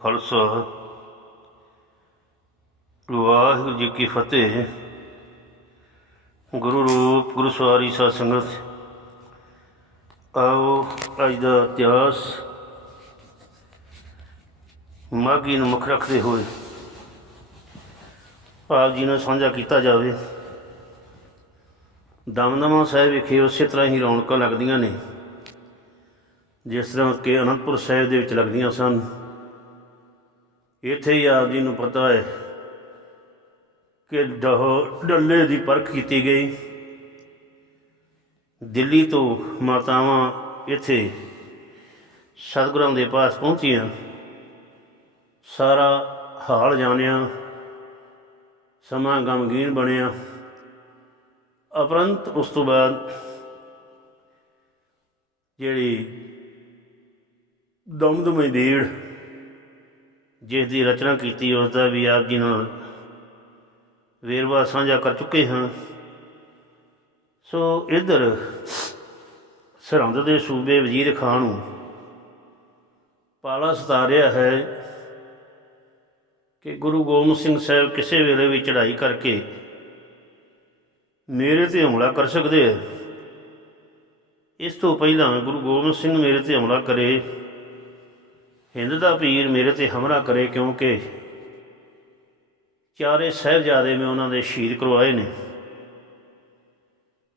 ਖਾਲਸਾ ਵਾਹਿਗੁਰੂ ਜੀ ਕੀ ਫਤਿਹ। ਗੁਰੂ ਰੂਪ ਗੁਰੂ ਸਵਾਰੀ ਸਾਧ ਸੰਗਤ ਆਓ ਅੱਜ ਦਾ ਇਤਿਹਾਸ ਮਾਗੀ ਨੂੰ ਮੁੱਖ ਰੱਖਦੇ ਹੋਏ ਆਪ ਜੀ ਨਾਲ ਸਾਂਝਾ ਕੀਤਾ ਜਾਵੇ। ਦਮਦਮਾ ਸਾਹਿਬ ਵਿਖੇ ਉਸੇ ਤਰ੍ਹਾਂ ਹੀ ਰੌਣਕਾਂ ਲੱਗਦੀਆਂ ਨੇ, ਜਿਸ ਤਰ੍ਹਾਂ ਕਿ ਅਨੰਦਪੁਰ ਸਾਹਿਬ ਦੇ ਵਿੱਚ ਲੱਗਦੀਆਂ ਸਨ। ਇੱਥੇ ਹੀ ਆਪ ਜੀ ਨੂੰ ਪਤਾ ਹੈ ਕਿ ਡਹੋ ਡੱਲੇ ਦੀ ਪਰਖ ਕੀਤੀ ਗਈ। ਦਿੱਲੀ ਤੋਂ ਮਾਤਾਵਾਂ ਇੱਥੇ ਸਤਿਗੁਰਾਂ ਦੇ ਪਾਸ ਪਹੁੰਚੀਆਂ। ਸਾਰਾ ਹਾਲ ਜਾਣਿਆ। ਸਮਾਂ ਗਮਗੀਨ ਬਣਿਆ। ਉਪਰੰਤ ਉਸ ਤੋਂ ਬਾਅਦ ਜਿਹੜੀ ਦਮਦਮੇ ਦੀੜ ਜਿਸ ਦੀ ਰਚਨਾ ਕੀਤੀ ਉਸ ਦਾ ਵੀ ਆਪ ਜੀ ਨਾਲ ਵੇਰਵਾ ਸਾਂਝਾ ਕਰ ਚੁੱਕੇ ਹਾਂ। ਸੋ ਇਧਰ ਸਰਹੰਦ ਦੇ ਸੂਬੇ ਵਜ਼ੀਰ ਖਾਨ ਨੂੰ ਪਾਲਾ ਸਤਾ ਰਿਹਾ ਹੈ ਕਿ ਗੁਰੂ ਗੋਬਿੰਦ ਸਿੰਘ ਸਾਹਿਬ ਕਿਸੇ ਵੇਲੇ ਵੀ ਚੜ੍ਹਾਈ ਕਰਕੇ ਮੇਰੇ ਤੇ ਹਮਲਾ ਕਰ ਸਕਦੇ ਹੈ ਇਸ ਤੋਂ ਪਹਿਲਾਂ ਗੁਰੂ ਗੋਬਿੰਦ ਸਿੰਘ ਮੇਰੇ ਤੇ ਹਮਲਾ ਕਰੇ। ਹਿੰਦ ਦਾ ਪੀਰ ਮੇਰੇ ਤੇ ਹਮਲਾ ਕਰੇ ਕਿਉਂਕਿ ਚਾਰੇ ਸਾਹਿਬਜ਼ਾਦੇ ਮੈਂ ਉਹਨਾਂ ਦੇ ਸ਼ਹੀਦ ਕਰਵਾਏ ਨੇ।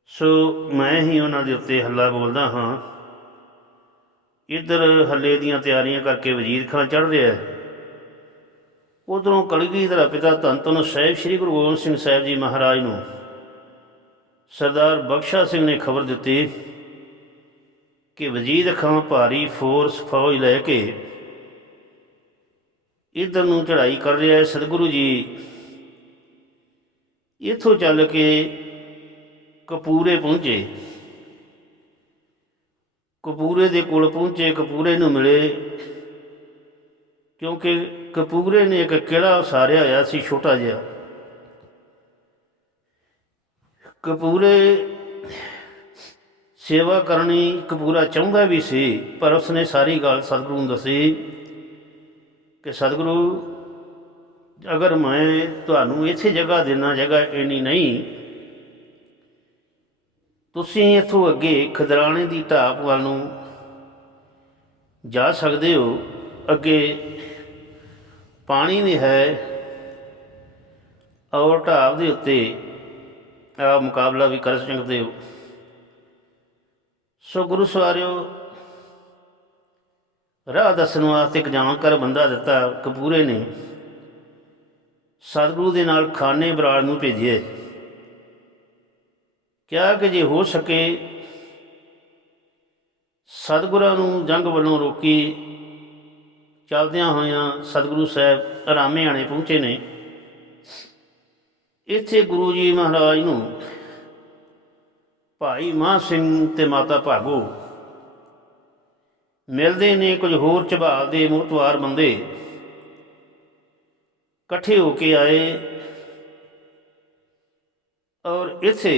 ਸੋ ਮੈਂ ਹੀ ਉਹਨਾਂ ਦੇ ਉੱਤੇ ਹੱਲਾ ਬੋਲਦਾ ਹਾਂ। ਇੱਧਰ ਹੱਲੇ ਦੀਆਂ ਤਿਆਰੀਆਂ ਕਰਕੇ ਵਜ਼ੀਰ ਖਾਨ ਚੜ ਰਿਹਾ ਹੈ। ਉਧਰੋਂ ਕਲਗੀਧਰ ਪਿਤਾ ਧੰਨ ਧੰਨ ਸਾਹਿਬ ਸ੍ਰੀ ਗੁਰੂ ਗੋਬਿੰਦ ਸਿੰਘ ਸਾਹਿਬ ਜੀ ਮਹਾਰਾਜ ਨੂੰ ਸਰਦਾਰ ਬਖਸ਼ਾ ਸਿੰਘ ਨੇ ਖਬਰ ਦਿੱਤੀ ਕਿ ਵਜ਼ੀਰ ਖਾਨ ਭਾਰੀ ਫੋਰਸ ਫੌਜ ਲੈ ਕੇ ਇਧਰ ਨੂੰ ਚੜ੍ਹਾਈ ਕਰ ਰਿਹਾ ਹੈ, ਸਤਿਗੁਰੂ ਜੀ। ਇੱਥੋਂ ਚੱਲ ਕੇ ਕਪੂਰੇ ਪਹੁੰਚੇ। ਕਪੂਰੇ ਦੇ ਕੋਲ ਪਹੁੰਚੇ, ਕਪੂਰੇ ਨੂੰ ਮਿਲੇ। ਕਿਉਂਕਿ ਕਪੂਰੇ ਨੇ ਇੱਕ ਕਿਲਾ ਉਸਾਰਿਆ ਹੋਇਆ ਸੀ, ਛੋਟਾ ਜਿਹਾ। ਕਪੂਰੇ ਸੇਵਾ ਕਰਨੀ ਕਪੂਰਾ ਚਾਹੁੰਦਾ ਵੀ ਸੀ, ਪਰ ਉਸਨੇ ਸਾਰੀ ਗੱਲ ਸਤਿਗੁਰੂ ਨੂੰ ਦੱਸੀ। ਕਿ ਸਤਿਗੁਰੂ, ਅਗਰ ਮੈਂ ਤੁਹਾਨੂੰ ਇੱਥੇ ਜਗ੍ਹਾ ਦੇਣਾ, ਜਗ੍ਹਾ ਇੰਨੀ ਨਹੀਂ, ਤੁਸੀਂ ਇੱਥੋਂ ਅੱਗੇ ਖਦਰਾਣੇ ਦੀ ਢਾਬ ਵੱਲ ਨੂੰ ਜਾ ਸਕਦੇ ਹੋ। ਅੱਗੇ ਪਾਣੀ ਵੀ ਹੈ ਔਰ ਢਾਬ ਦੇ ਉੱਤੇ ਆ ਮੁਕਾਬਲਾ ਵੀ ਕਰ ਸਕਦੇ ਹੋ। ਸੋ ਗੁਰੂ ਸਵਾਰਿਓ ਰਾਹ ਦੱਸਣ ਵਾਸਤੇ ਇੱਕ ਜਾਣਕਾਰ ਬੰਦਾ ਦਿੱਤਾ, ਕਪੂਰੇ ਨੇ। ਸਤਿਗੁਰੂ ਦੇ ਨਾਲ ਖਾਨੇ ਬਰਾੜ ਨੂੰ ਭੇਜਿਆ। ਕਿਹਾ ਕਿ ਜੇ ਹੋ ਸਕੇ, ਸਤਿਗੁਰਾਂ ਨੂੰ ਜੰਗ ਵੱਲੋਂ ਰੋਕੀ। ਚਲਦਿਆਂ ਹੋਇਆਂ ਸਤਿਗੁਰੂ ਸਾਹਿਬ ਆਰਾਮੇ ਆਣੇ ਪਹੁੰਚੇ ਨੇ। ਇੱਥੇ ਗੁਰੂ ਜੀ ਮਹਾਰਾਜ ਨੂੰ, ਭਾਈ ਮਾਹ ਸਿੰਘ ਤੇ ਮਾਤਾ ਭਾਗੋ ਮਿਲਦੇ ਨੇ ਕੁਝ ਹੋਰ ਝਬਾਲ ਦੇ ਮੁਹਤਵਾਰ ਬੰਦੇ। ਇਕੱਠੇ ਹੋ ਕੇ ਆਏ ਔਰ ਇੱਥੇ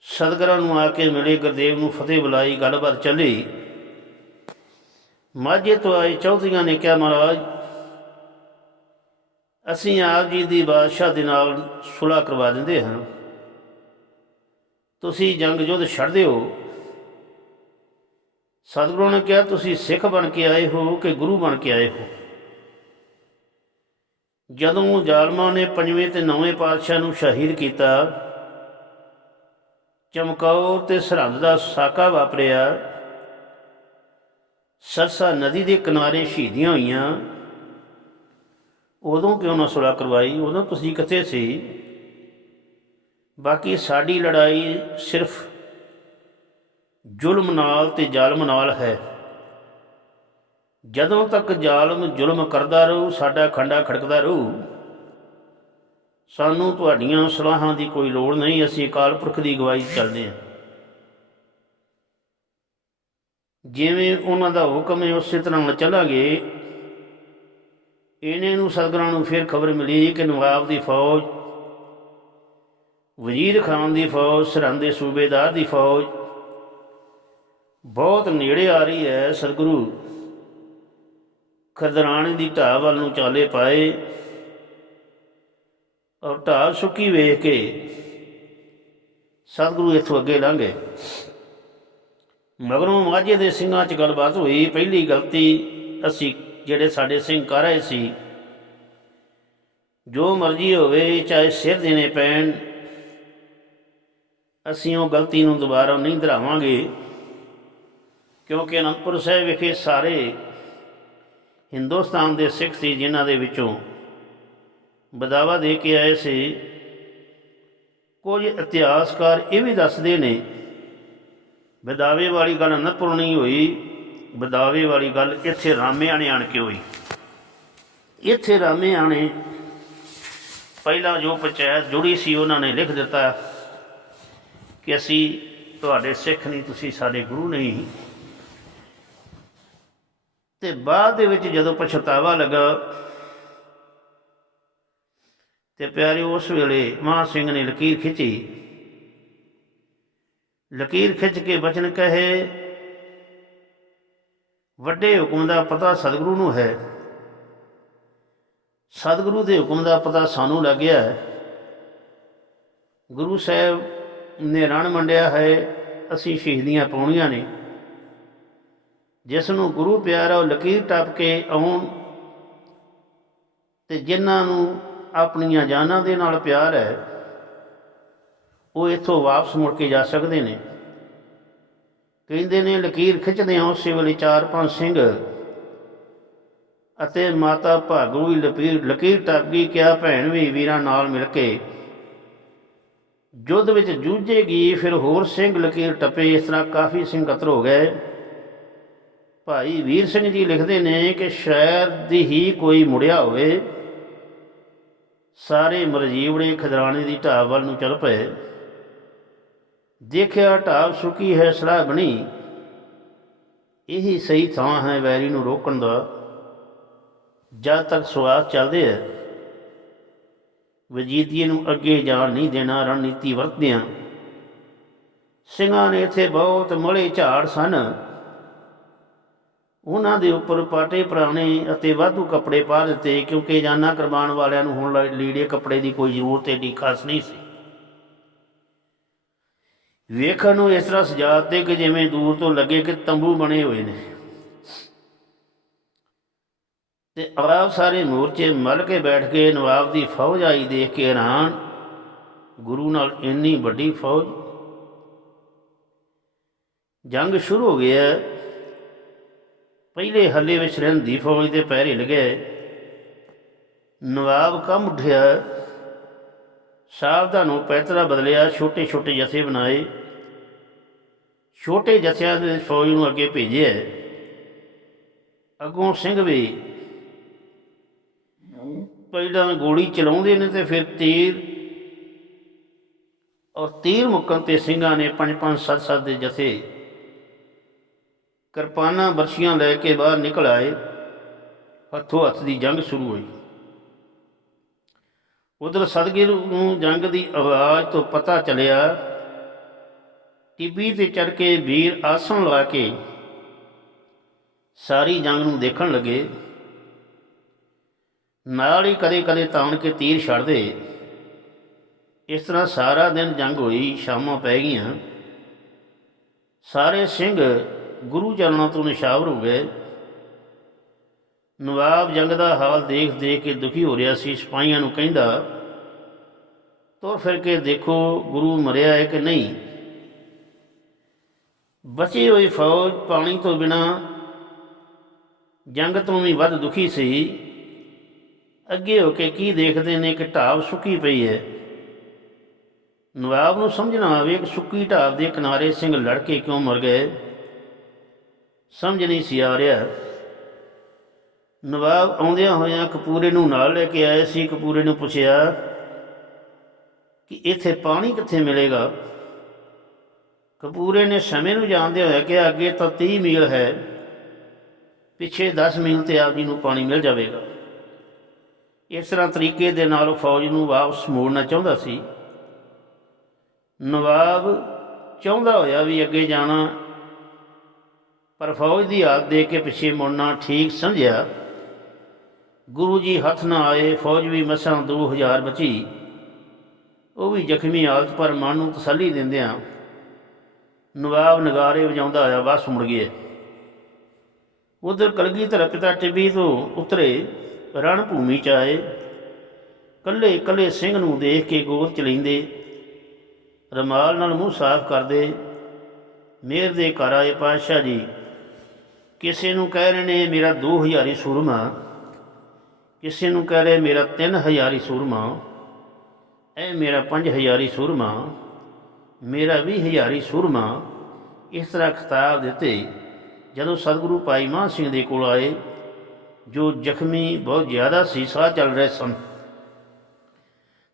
ਸਤਿਗੁਰਾਂ ਨੂੰ ਆ ਕੇ ਮਿਲੇ, ਗੁਰਦੇਵ ਨੂੰ ਫਤਿਹ ਬੁਲਾਈ, ਗੱਲਬਾਤ ਚੱਲੀ। ਮਾਝੇ ਤੋਂ ਆਏ ਚੌਧਰੀਆਂ ਨੇ ਕਿਹਾ, ਮਹਾਰਾਜ, ਅਸੀਂ ਆਪ ਜੀ ਦੀ ਬਾਦਸ਼ਾਹ ਦੇ ਨਾਲ ਸੁਲਾ ਕਰਵਾ ਦਿੰਦੇ ਹਾਂ। ਤੁਸੀਂ ਜੰਗ ਯੁੱਧ ਛੱਡ ਦਿਓ ਸਤਿਗੁਰੂ ਨੇ ਕਿਹਾ, ਤੁਸੀਂ ਸਿੱਖ ਬਣ ਕੇ ਆਏ ਹੋ ਕਿ ਗੁਰੂ ਬਣ ਕੇ ਆਏ ਹੋ? ਜਦੋਂ ਜ਼ਾਲਮਾਂ ਨੇ ਪੰਜਵੇਂ ਤੇ ਨੌਵੇਂ ਪਾਤਸ਼ਾਹ ਨੂੰ ਸ਼ਹੀਦ ਕੀਤਾ, ਚਮਕੌਰ ਤੇ ਸਰਹੰਦ ਦਾ ਸਾਕਾ ਵਾਪਰਿਆ। ਸਰਸਾ ਨਦੀ ਦੇ ਕਿਨਾਰੇ ਸ਼ਹੀਦੀਆਂ ਹੋਈਆਂ। ਉਦੋਂ ਕਿਉਂ ਨਾ ਸੁਲਾ ਕਰਵਾਈ? ਉਦੋਂ ਤੁਸੀਂ ਕਿੱਥੇ ਸੀ? ਬਾਕੀ ਸਾਡੀ ਲੜਾਈ ਸਿਰਫ ਜ਼ੁਲਮ ਨਾਲ ਤੇ ਜ਼ਾਲਮ ਨਾਲ ਹੈ। ਜਦੋਂ ਤੱਕ ਜ਼ਾਲਮ ਜ਼ੁਲਮ ਕਰਦਾ ਰਹੂ, ਸਾਡਾ ਖੰਡਾ ਖੜਕਦਾ ਰਹੂ। ਸਾਨੂੰ ਤੁਹਾਡੀਆਂ ਸਲਾਹਾਂ ਦੀ ਕੋਈ ਲੋੜ ਨਹੀਂ, ਅਸੀਂ ਅਕਾਲ ਪੁਰਖ ਦੀ ਗਵਾਹੀ 'ਚ ਚੱਲਦੇ ਹਾਂ। ਜਿਵੇਂ ਉਹਨਾਂ ਦਾ ਹੁਕਮ ਹੈ, ਉਸੇ ਤਰ੍ਹਾਂ ਨਾਲ ਚੱਲਾਂਗੇ। ਇਹਨੇ ਨੂੰ ਸਤਿਗੁਰਾਂ ਨੂੰ ਫਿਰ ਖਬਰ ਮਿਲੀ ਕਿ ਨਵਾਬ ਦੀ ਫੌਜ, ਵਜ਼ੀਰ ਖਾਨ ਦੀ ਫੌਜ, ਸਰਹੰਦ ਦੇ ਸੂਬੇਦਾਰ ਦੀ ਫੌਜ ਬਹੁਤ ਨੇੜੇ ਆ ਰਹੀ ਹੈ ਸਤਿਗੁਰੂ। ਖਦਰਾਣੇ ਦੀ ਢਾਹ ਵੱਲ ਨੂੰ ਚਾਲੇ ਪਾਏ। ਔਰ ਢਾਹ ਸੁੱਕੀ ਵੇਖ ਕੇ ਸਤਿਗੁਰੂ ਇੱਥੋਂ ਅੱਗੇ ਲੰਘੇ। ਮਗਰੋਂ ਮਾਝੇ ਦੇ ਸਿੰਘਾਂ 'ਚ ਗੱਲਬਾਤ ਹੋਈ। ਪਹਿਲੀ ਗਲਤੀ ਅਸੀਂ ਜਿਹੜੇ ਸਾਡੇ ਸਿੰਘ ਕਰ ਰਹੇ ਸੀ, ਜੋ ਮਰਜ਼ੀ ਹੋਵੇ, ਚਾਹੇ ਸਿਰ ਦੇਣੇ ਪੈਣ, ਅਸੀਂ ਉਹ ਗਲਤੀ ਨੂੰ ਦੁਬਾਰਾ ਨਹੀਂ ਦੁਹਰਾਵਾਂਗੇ। ਕਿਉਂਕਿ ਅਨੰਦਪੁਰ ਸਾਹਿਬ ਵਿਖੇ ਸਾਰੇ ਹਿੰਦੁਸਤਾਨ ਦੇ ਸਿੱਖ ਸੀ, ਜਿਨ੍ਹਾਂ ਦੇ ਵਿੱਚੋਂ ਬਦਾਵਾ ਦੇ ਕੇ ਆਏ ਸੀ। ਕੁਝ ਇਤਿਹਾਸਕਾਰ ਇਹ ਵੀ ਦੱਸਦੇ ਨੇ, ਬਦਾਵੇ ਵਾਲੀ ਗੱਲ ਅਨੰਦਪੁਰ ਨਹੀਂ ਹੋਈ, ਬਦਾਵੇ ਵਾਲੀ ਗੱਲ ਇੱਥੇ ਰਾਮਿਆਂ ਨੇ ਆਣ ਕੇ ਹੋਈ। ਇੱਥੇ ਰਾਮਿਆਂ ਨੇ ਪਹਿਲਾਂ ਜੋ ਪੰਚਾਇਤ ਜੁੜੀ ਸੀ, ਉਹਨਾਂ ਨੇ ਲਿਖ ਦਿੱਤਾ ਕਿ ਅਸੀਂ ਤੁਹਾਡੇ ਸਿੱਖ ਨਹੀਂ, ਤੁਸੀਂ ਸਾਡੇ ਗੁਰੂ ਨਹੀਂ। ਤੇ ਬਾਅਦ ਦੇ ਵਿੱਚ ਜਦੋਂ ਪਛਤਾਵਾ ਲੱਗਾ ਤੇ ਪਿਆਰੇ ਉਸ ਵੇਲੇ ਮਹਾਂ ਸਿੰਘ ਨੇ ਲਕੀਰ ਖਿੱਚੀ। ਲਕੀਰ ਖਿੱਚ ਕੇ ਬਚਨ ਕਹੇ, ਵੱਡੇ ਹੁਕਮ ਦਾ ਪਤਾ ਸਤਿਗੁਰੂ ਨੂੰ ਹੈ। ਸਤਿਗੁਰੂ ਦੇ ਹੁਕਮ ਦਾ ਪਤਾ ਸਾਨੂੰ ਲੱਗਿਆ ਹੈ। ਗੁਰੂ ਸਾਹਿਬ ਨੇ ਰਣ ਮੰਡਿਆ ਹੈ, ਅਸੀਂ ਸ਼ਹੀਦੀਆਂ ਪਾਉਣੀਆਂ ਨੇ। ਜਿਸ ਨੂੰ ਗੁਰੂ ਪਿਆਰਾ ਉਹ ਲਕੀਰ ਟੱਪ ਕੇ ਆਉਣ ਤੇ ਜਿਨ੍ਹਾਂ ਨੂੰ ਆਪਣੀਆਂ ਜਾਨਾਂ ਦੇ ਨਾਲ ਪਿਆਰ ਹੈ, ਉਹ ਇੱਥੋਂ ਵਾਪਸ ਮੁੜ ਕੇ ਜਾ ਸਕਦੇ ਨੇ। ਕਹਿੰਦੇ ਨੇ, ਲਕੀਰ ਖਿੱਚਦੇ ਆ ਉਸੇ ਵੇਲੇ ਚਾਰ ਪੰਜ ਸਿੰਘ ਅਤੇ ਮਾਤਾ ਭਾਗੂ ਵੀ ਲਕੀਰ ਲਕੀਰ ਟੱਪ ਗਈ, ਕਿਹਾ, ਭੈਣ ਵੀ ਵੀਰਾਂ ਨਾਲ ਮਿਲ ਕੇ ਯੁੱਧ ਵਿੱਚ ਜੂਝੇਗੀ, ਫਿਰ ਹੋਰ ਸਿੰਘ ਲਕੀਰ ਟੱਪੇ, ਇਸ ਤਰ੍ਹਾਂ ਕਾਫੀ ਸਿੰਘ ਕਤਰ ਹੋ ਗਏ। ਭਾਈ ਵੀਰ ਸਿੰਘ ਜੀ ਲਿਖਦੇ ਨੇ ਕਿ ਸ਼ਾਇਦ ਦੀ ਹੀ ਕੋਈ ਮੁੜਿਆ ਹੋਵੇ, ਸਾਰੇ ਮਰਜੀਵੜੇ ਖਦਰਾਣੇ ਦੀ ਢਾਬ ਵੱਲ ਨੂੰ ਚੱਲ ਪਏ। ਦੇਖਿਆ ਢਾਬ ਸੁੱਕੀ ਹੈ, ਸਲਾਹ ਬਣੀ। ਇਹੀ ਸਹੀ ਥਾਂ ਹੈ ਵੈਰੀ ਨੂੰ ਰੋਕਣ ਦਾ। ਜਦ ਤੱਕ ਸਵਾਸ ਚੱਲਦੇ ਹੈ ਵਜੀਦੀਏ ਨੂੰ ਅੱਗੇ ਜਾਣ ਨਹੀਂ ਦੇਣਾ, ਰਣਨੀਤੀ ਵਰਤਦਿਆਂ। ਸਿੰਘਾਂ ਨੇ ਇੱਥੇ ਬਹੁਤ ਮਲੇ ਝਾੜ ਸਨ। ਉਹਨਾਂ ਦੇ ਉੱਪਰ ਪਾਟੇ ਪੁਰਾਣੇ ਅਤੇ ਵਾਧੂ ਕੱਪੜੇ ਪਾ ਦਿੱਤੇ ਕਿਉਂਕਿ ਜਾਨਾ ਕਰਵਾਉਣ ਵਾਲਿਆਂ ਨੂੰ ਹੁਣ ਲੀੜੇ ਕੱਪੜੇ ਦੀ ਕੋਈ ਜ਼ਰੂਰਤ ਏਡੀ ਖਾਸ ਨਹੀਂ ਸੀ। ਵੇਖਣ ਨੂੰ ਇਸ ਤਰ੍ਹਾਂ ਸਜਾਤੇ ਕਿ ਜਿਵੇਂ ਦੂਰ ਤੋਂ ਲੱਗੇ ਕਿ ਤੰਬੂ ਬਣੇ ਹੋਏ ਨੇ। ਤੇ ਆਪ ਸਾਰੇ ਮੋਰਚੇ ਮਲ ਕੇ ਬੈਠ ਕੇ ਨਵਾਬ ਦੀ ਫੌਜ ਆਈ ਦੇਖ ਕੇ ਹੈਰਾਨ। ਗੁਰੂ ਨਾਲ ਇੰਨੀ ਵੱਡੀ ਫੌਜ। ਜੰਗ ਸ਼ੁਰੂ ਹੋ ਗਿਆ ਪਹਿਲੇ ਹੱਲੇ ਵਿੱਚ ਰਹਿੰਦੀ ਫੌਜ ਦੇ ਪੈਰ ਪੈਰੇ ਗਏ। ਨਵਾਬ ਕੰਮ ਉੱਠਿਆ। ਸਾਵਧਾਨੋਂ ਪੈਤਰਾ ਬਦਲਿਆ ਛੋਟੇ ਛੋਟੇ ਜਥੇ ਬਣਾਏ। ਛੋਟੇ ਜਥਿਆਂ ਦੇ ਫੌਜ ਨੂੰ ਅੱਗੇ ਭੇਜਿਆ। ਅੱਗੋਂ ਸਿੰਘ ਵੀ ਪਹਿਲਾਂ ਗੋਲੀ ਚਲਾਉਂਦੇ ਨੇ ਤੇ ਫਿਰ ਤੀਰ। ਔਰ ਤੀਰ ਮੁੱਕਣ ਤੇ ਸਿੰਘਾਂ ਨੇ ਪੰਜ ਪੰਜ ਸੱਤ ਸੱਤ ਦੇ ਜਥੇ ਕਿਰਪਾਨਾਂ ਬਰਸ਼ੀਆਂ ਲੈ ਕੇ ਬਾਹਰ ਨਿਕਲ ਆਏ। ਹੱਥੋਂ ਹੱਥ ਦੀ ਜੰਗ ਸ਼ੁਰੂ ਹੋਈ। ਉਧਰ ਸਦਗੁਰੂ ਨੂੰ ਜੰਗ ਦੀ ਆਵਾਜ਼ ਤੋਂ ਪਤਾ ਚੱਲਿਆ, ਟਿੱਬੀ ਤੇ ਚੜ ਕੇ ਵੀਰ ਆਸਣ ਲਾ ਕੇ ਸਾਰੀ ਜੰਗ ਨੂੰ ਦੇਖਣ ਲੱਗੇ। ਨਾਲ ਹੀ ਕਦੇ ਕਦੇ ਤਾਣ ਕੇ ਤੀਰ ਛੱਡਦੇ। ਇਸ ਤਰ੍ਹਾਂ ਸਾਰਾ ਦਿਨ ਜੰਗ ਹੋਈ, ਸ਼ਾਮਾਂ ਪੈ ਗਈਆਂ। ਸਾਰੇ ਸਿੰਘ ਗੁਰੂ ਚਰਨਾਂ ਤੋਂ ਨਿਸ਼ਾਵਰ ਹੋ ਗਏ। ਨਵਾਬ ਜੰਗ ਦਾ ਹਾਲ ਦੇਖ ਦੇਖ ਕੇ ਦੁਖੀ ਹੋ ਰਿਹਾ ਸੀ, ਸਿਪਾਹੀਆਂ ਨੂੰ ਕਹਿੰਦਾ, ਤੁਰ ਫਿਰ ਕੇ ਦੇਖੋ ਗੁਰੂ ਮਰਿਆ ਹੈ ਕਿ ਨਹੀਂ। ਬਚੀ ਹੋਈ ਫੌਜ ਪਾਣੀ ਤੋਂ ਬਿਨਾ ਜੰਗ ਤੋਂ ਵੀ ਵੱਧ ਦੁਖੀ ਸੀ। ਅੱਗੇ ਹੋ ਕੇ ਕੀ ਦੇਖਦੇ ਨੇ ਕਿ ਢਾਬ ਸੁੱਕੀ ਪਈ ਹੈ। ਨਵਾਬ ਨੂੰ ਸਮਝਣਾ ਆਵੇ ਕਿ ਸੁੱਕੀ ਢਾਬ ਦੇ ਕਿਨਾਰੇ ਸਿੰਘ ਲੜ ਕੇ ਕਿਉਂ ਮਰ ਗਏ। ਸਮਝ ਨਹੀਂ ਸੀ ਆ ਰਿਹਾ। ਨਵਾਬ ਆਉਂਦਿਆਂ ਹੋਇਆਂ ਕਪੂਰੇ ਨੂੰ ਨਾਲ ਲੈ ਕੇ ਆਏ ਸੀ। ਕਪੂਰੇ ਨੂੰ ਪੁੱਛਿਆ ਕਿ ਇੱਥੇ ਪਾਣੀ ਕਿੱਥੇ ਮਿਲੇਗਾ? ਕਪੂਰੇ ਨੇ ਸਮੇਂ ਨੂੰ ਜਾਣਦੇ ਹੋਇਆ ਕਿ ਅੱਗੇ ਤਾਂ 30 ਮੀਲ ਹੈ। ਪਿੱਛੇ 10 ਮੀਲ ਤੇ ਆਪ ਜੀ ਨੂੰ ਪਾਣੀ ਮਿਲ ਜਾਵੇਗਾ। ਇਸ ਤਰ੍ਹਾਂ ਤਰੀਕੇ ਦੇ ਨਾਲ ਉਹ ਫੌਜ ਨੂੰ ਵਾਪਸ ਮੋੜਨਾ ਚਾਹੁੰਦਾ ਸੀ। ਨਵਾਬ ਚਾਹੁੰਦਾ ਹੋਇਆ ਵੀ ਅੱਗੇ ਜਾਣਾ ਪਰ ਫੌਜ ਦੀ ਹਾਲਤ ਦੇਖ ਕੇ ਪਿੱਛੇ ਮੁੜਨਾ ਠੀਕ ਸਮਝਿਆ। ਗੁਰੂ ਜੀ ਹੱਥ ਨਾ ਆਏ, ਫੌਜ ਵੀ ਮਸਾਂ 2000 ਬਚੀ। ਉਹ ਵੀ ਜ਼ਖਮੀ ਹਾਲਤ ਪਰ ਮਨ ਨੂੰ ਤਸੱਲੀ ਦਿੰਦਿਆਂ ਨਵਾਬ ਨਗਾਰੇ ਵਜਾਉਂਦਾ ਆਇਆ ਵਾਪਸ ਮੁੜ ਗਿਆ ਉਧਰ ਕਲਗੀਧਰ ਪਿਤਾ ਟਿੱਬੀ ਤੋਂ ਉਤਰੇ, ਰਣ ਭੂਮੀ ਚ ਆਏ। ਕੱਲੇ ਕੱਲੇ ਸਿੰਘ ਨੂੰ ਦੇਖ ਕੇ ਗੋਦ ਚ ਲੈਂਦੇ। ਰਮਾਲ ਨਾਲ ਮੂੰਹ ਸਾਫ਼ ਕਰਦੇ। ਮੇਰ ਦੇ ਘਰ ਆਏ ਪਾਤਸ਼ਾਹ ਜੀ। ਕਿਸੇ ਨੂੰ ਕਹਿ ਰਹੇ ਨੇ, ਮੇਰਾ 2000 ਹੀ ਸੂਰਮਾ। ਕਿਸੇ ਨੂੰ ਕਹਿ ਰਹੇ, ਮੇਰਾ 3000 ਹੀ ਸੂਰਮਾ। ਇਹ ਮੇਰਾ 5000 ਹੀ ਸੂਰਮਾ। ਮੇਰਾ 20000 ਹੀ ਸੂਰਮਾ। ਇਸ ਤਰ੍ਹਾਂ ਖਿਤਾਬ ਦਿੱਤੇ। ਜਦੋਂ ਸਤਿਗੁਰੂ ਭਾਈ ਮਾਨ ਸਿੰਘ ਦੇ ਕੋਲ ਆਏ, ਜੋ ਜ਼ਖਮੀ ਬਹੁਤ ਜ਼ਿਆਦਾ ਸੀ, ਸਾਹ ਚੱਲ ਰਹੇ ਸਨ।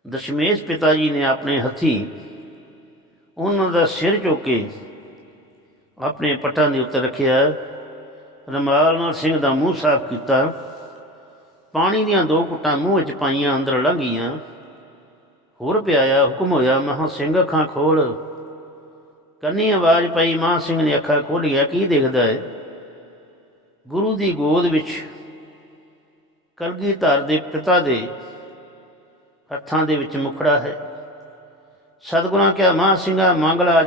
ਦਸ਼ਮੇਸ਼ ਪਿਤਾ ਜੀ ਨੇ ਆਪਣੇ ਹੱਥੀ ਉਹਨਾਂ ਦਾ ਸਿਰ ਚੁੱਕ ਕੇ ਆਪਣੇ ਪੱਟਾਂ ਦੇ ਉੱਤੇ ਰੱਖਿਆ। ਰਮਾਲ ਨਾਲ ਸਿੰਘ ਦਾ ਮੂੰਹ ਸਾਫ਼ ਕੀਤਾ। ਪਾਣੀ ਦੀਆਂ ਦੋ ਘੁੱਟਾਂ ਮੂੰਹ ਵਿੱਚ ਪਾਈਆਂ, ਅੰਦਰ ਲੰਘੀਆਂ ਹੋਰ ਪਿਆਇਆ ਹੁਕਮ ਹੋਇਆ, ਮਹਾ ਸਿੰਘ ਅੱਖਾਂ ਖੋਲ। ਕੰਨੀ ਆਵਾਜ਼ ਪਈ ਮਾਂ ਸਿੰਘ ਨੇ ਅੱਖਾਂ ਖੋਲੀਆਂ, ਕੀ ਦੇਖਦਾ ਹੈ ਗੁਰੂ ਦੀ ਗੋਦ ਵਿੱਚ ਕਲਗੀਧਰ ਦੇ ਪਿਤਾ ਦੇ ਹੱਥਾਂ ਦੇ ਵਿੱਚ ਮੁਖੜਾ ਹੈ। ਸਤਿਗੁਰਾਂ ਕਿਹਾ ਮਾਂ ਸਿੰਘਾ, ਮੰਗ ਲਾ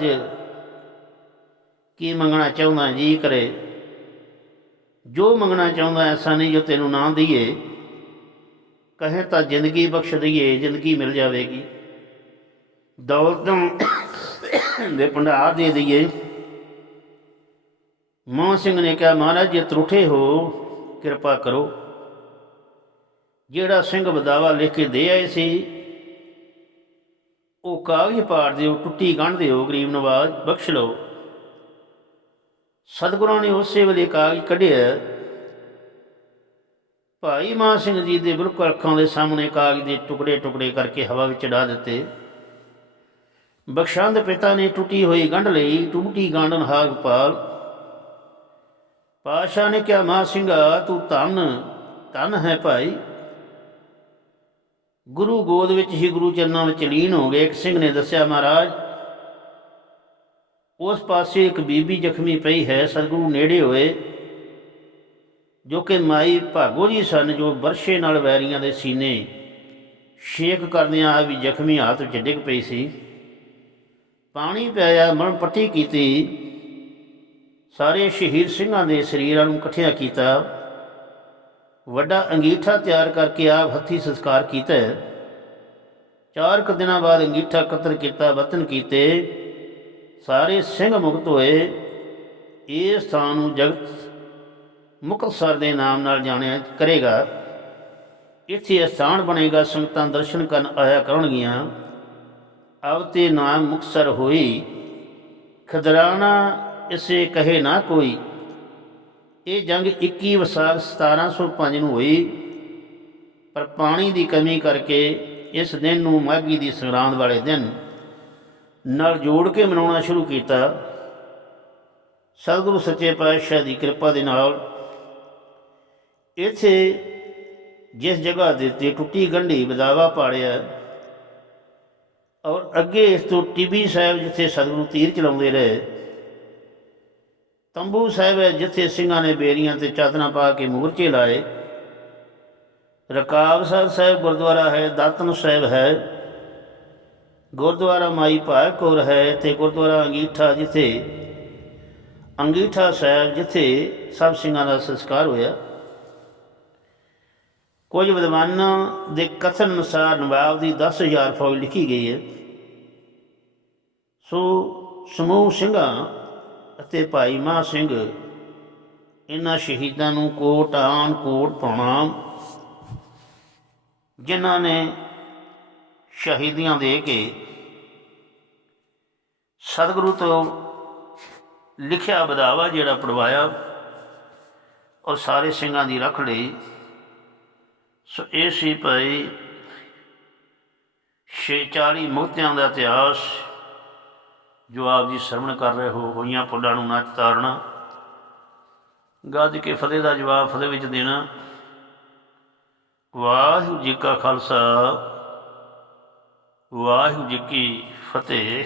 ਕੀ ਮੰਗਣਾ ਚਾਹੁੰਦਾ ਜੀ ਕਰੇ? ਜੋ ਮੰਗਣਾ ਚਾਹੁੰਦਾ ਐਸਾ ਨਹੀਂ ਜੋ ਤੈਨੂੰ ਨਾ ਦਈਏ। ਕਹੇ ਤਾਂ ਜ਼ਿੰਦਗੀ ਬਖਸ਼ ਦਈਏ, ਜ਼ਿੰਦਗੀ ਮਿਲ ਜਾਵੇਗੀ। ਦੌਲਤਾਂ ਦੇ ਭੰਡਾਰ ਦੇ ਦਈਏ। ਮਾਂ ਸਿੰਘ ਨੇ ਕਿਹਾ, ਮਹਾਰਾਜ, ਜੇ ਤਰੁੱਠੇ ਹੋ, ਕਿਰਪਾ ਕਰੋ। ਜਿਹੜਾ ਸਿੰਘ ਬਦਾਵਾ ਲਿਖ ਕੇ ਦੇ ਆਏ ਸੀ, ਉਹ ਕਾਗਜ਼ ਪਾੜ ਦਿਓ, ਟੁੱਟੀ ਗੰਢ ਦਿਓ, ਗਰੀਬ ਨਵਾਜ਼, ਬਖਸ਼ ਲਓ। ਸਤਿਗੁਰਾਂ ਨੇ ਉਸੇ ਵੇਲੇ ਕਾਗਜ਼ ਕੱਢਿਆ। ਭਾਈ ਮਾਨ ਸਿੰਘ ਜੀ ਦੇ ਬਿਲਕੁਲ ਅੱਖਾਂ ਦੇ ਸਾਹਮਣੇ ਕਾਗਜ਼ ਦੇ ਟੁਕੜੇ ਟੁਕੜੇ ਕਰਕੇ ਹਵਾ ਵਿੱਚ ਡਾ ਦਿੱਤੇ। ਬਖਸ਼ੰਦ ਪਿਤਾ ਨੇ ਟੁੱਟੀ ਹੋਈ ਗੰਢ ਲਈ ਟੁੱਟੀ ਗੰਢਨ ਹਾਗ ਪਾਲ। ਪਾਸ਼ਾ ਨੇ ਕਿਹਾ ਮਾਂ ਸਿੰਘਾ, ਤੂੰ ਧੰਨ ਧੰਨ ਹੈ ਭਾਈ। ਗੁਰੂ ਗੋਦ ਵਿੱਚ ਹੀ ਗੁਰੂ ਚਰਨਾਂ ਵਿੱਚ ਲੀਨ ਹੋ ਗਏ। ਇੱਕ ਸਿੰਘ ਨੇ ਦੱਸਿਆ, ਮਹਾਰਾਜ ਉਸ ਪਾਸੇ ਇੱਕ ਬੀਬੀ ਜ਼ਖਮੀ ਪਈ ਹੈ ਸਤਿਗੁਰੂ ਨੇੜੇ ਹੋਏ, ਜੋ ਕਿ ਮਾਈ ਭਾਗੋ ਜੀ ਸਨ, ਜੋ ਬਰਸ਼ੇ ਨਾਲ ਵੈਰੀਆਂ ਦੇ ਸੀਨੇ ਸ਼ੇਕ ਕਰਦਿਆਂ ਆ ਵੀ ਜ਼ਖਮੀ ਹਾਲਤ ਵਿੱਚ ਡਿੱਗ ਪਈ ਸੀ। ਪਾਣੀ ਪਿਆਇਆ ਮਰਨ ਪੱਟੀ ਕੀਤੀ, ਸਾਰੇ ਸ਼ਹੀਦ ਸਿੰਘਾਂ ਦੇ ਸਰੀਰਾਂ ਨੂੰ ਇਕੱਠਿਆਂ ਕੀਤਾ। ਵੱਡਾ ਅੰਗੀਠਾ ਤਿਆਰ ਕਰਕੇ ਆਪ ਹੱਥੀ ਸੰਸਕਾਰ ਕੀਤਾ। ਚਾਰ ਕੁ ਦਿਨਾਂ ਬਾਅਦ ਅੰਗੀਠਾ ਕਤਲ ਕੀਤਾ, ਵਤਨ ਕੀਤੇ। ਸਾਰੇ ਸਿੰਘ ਮੁਕਤ ਹੋਏ, ਇਹ ਸਥਾਨ ਨੂੰ ਜਗਤ ਮੁਕਤਸਰ ਦੇ ਨਾਮ ਨਾਲ ਜਾਣਿਆ ਕਰੇਗਾ। ਇੱਥੇ ਸਥਾਨ ਬਣੇਗਾ, ਸੰਗਤਾਂ ਦਰਸ਼ਨ ਕਰਨ ਆਇਆ ਕਰਨਗੀਆਂ। ਅਬ ਤੇ ਨਾਮ ਮੁਕਤਸਰ ਹੋਈ। ਖਦਰਾਣਾ ਇਸੇ ਕਹੇ ਨਾ ਕੋਈ। ਇਹ ਜੰਗ 21 ਵਿਸਾਖ 1705 ਨੂੰ ਹੋਈ, ਪਰ ਪਾਣੀ ਦੀ ਕਮੀ ਕਰਕੇ ਇਸ ਦਿਨ ਨੂੰ ਮਾਘੀ ਦੀ ਸੰਗਰਾਂਦ ਵਾਲੇ ਦਿਨ ਨਾਲ ਜੋੜ ਕੇ ਮਨਾਉਣਾ ਸ਼ੁਰੂ ਕੀਤਾ। ਸਤਿਗੁਰੂ ਸੱਚੇ ਪਾਤਸ਼ਾਹ ਦੀ ਕਿਰਪਾ ਦੇ ਨਾਲ ਇੱਥੇ ਜਿਸ ਜਗ੍ਹਾ ਦੇ ਉੱਤੇ ਟੁੱਟੀ ਗੰਢੀ ਬਦਾਵਾ ਪਾੜਿਆ ਔਰ ਅੱਗੇ ਇਸ ਤੋਂ ਟਿੱਬੀ ਸਾਹਿਬ ਜਿੱਥੇ ਸਤਿਗੁਰੂ ਤੀਰ ਚਲਾਉਂਦੇ ਰਹੇ, ਤੰਬੂ ਸਾਹਿਬ ਹੈ ਜਿੱਥੇ ਸਿੰਘਾਂ ਨੇ ਬੇਰੀਆਂ ਤੇ ਚਾਦਰਾਂ ਪਾ ਕੇ ਮੂਰਚੇ ਲਾਏ। ਰਕਾਬਸਰ ਸਾਹਿਬ ਗੁਰਦੁਆਰਾ ਹੈ, ਦਾਤਨ ਸਾਹਿਬ ਹੈ। ਗੁਰਦੁਆਰਾ ਮਾਈ ਭਾਗ ਕੌਰ ਹੈ ਤੇ ਗੁਰਦੁਆਰਾ ਅੰਗੀਠਾ ਜਿੱਥੇ ਅੰਗੀਠਾ ਸਾਹਿਬ ਜਿੱਥੇ ਸਭ ਸਿੰਘਾਂ ਦਾ ਸੰਸਕਾਰ ਹੋਇਆ। ਕੁਝ ਵਿਦਵਾਨਾਂ ਦੇ ਕਥਨ ਅਨੁਸਾਰ ਨਵਾਬ ਦੀ 10000 ਫੌਜ ਲਿਖੀ ਗਈ ਹੈ। ਸੋ ਸਮੂਹ ਸਿੰਘਾਂ ਅਤੇ ਭਾਈ ਮਾ ਸਿੰਘ ਇਹਨਾਂ ਸ਼ਹੀਦਾਂ ਨੂੰ ਕੋਟ ਆਣ ਕੋਟ ਪ੍ਰਣਾਮ ਜਿਨ੍ਹਾਂ ਨੇ ਸ਼ਹੀਦੀਆਂ ਦੇ ਕੇ ਸਤਿਗੁਰੂ ਤੋਂ ਲਿਖਿਆ ਬਦਾਵਾ ਜਿਹੜਾ ਪੜਵਾਇਆ ਔਰ ਸਾਰੇ ਸਿੰਘਾਂ ਦੀ ਰੱਖ ਲਈ, ਸੋ ਇਹ ਸੀ ਭਾਈ 640 ਮੁਕਤਿਆਂ ਦਾ ਇਤਿਹਾਸ ਜੋ ਆਪ ਜੀ ਸਰਵਣ ਕਰ ਰਹੇ ਹੋ, ਹੋਈਆਂ ਪੁੱਲਾਂ ਨੂੰ ਨਾ ਤਾਰਨਾ, ਗੱਜ ਕੇ ਫਤਿਹ ਦਾ ਜਵਾਬ ਫਤਿਹ ਵਿੱਚ ਦੇਣਾ। ਵਾਹਿਗੁਰੂ ਜੀ ਕਾ ਖਾਲਸਾ। ਵਾਹਿਗੁਰੂ ਜੀ ਕੀ ਫਤਿਹ।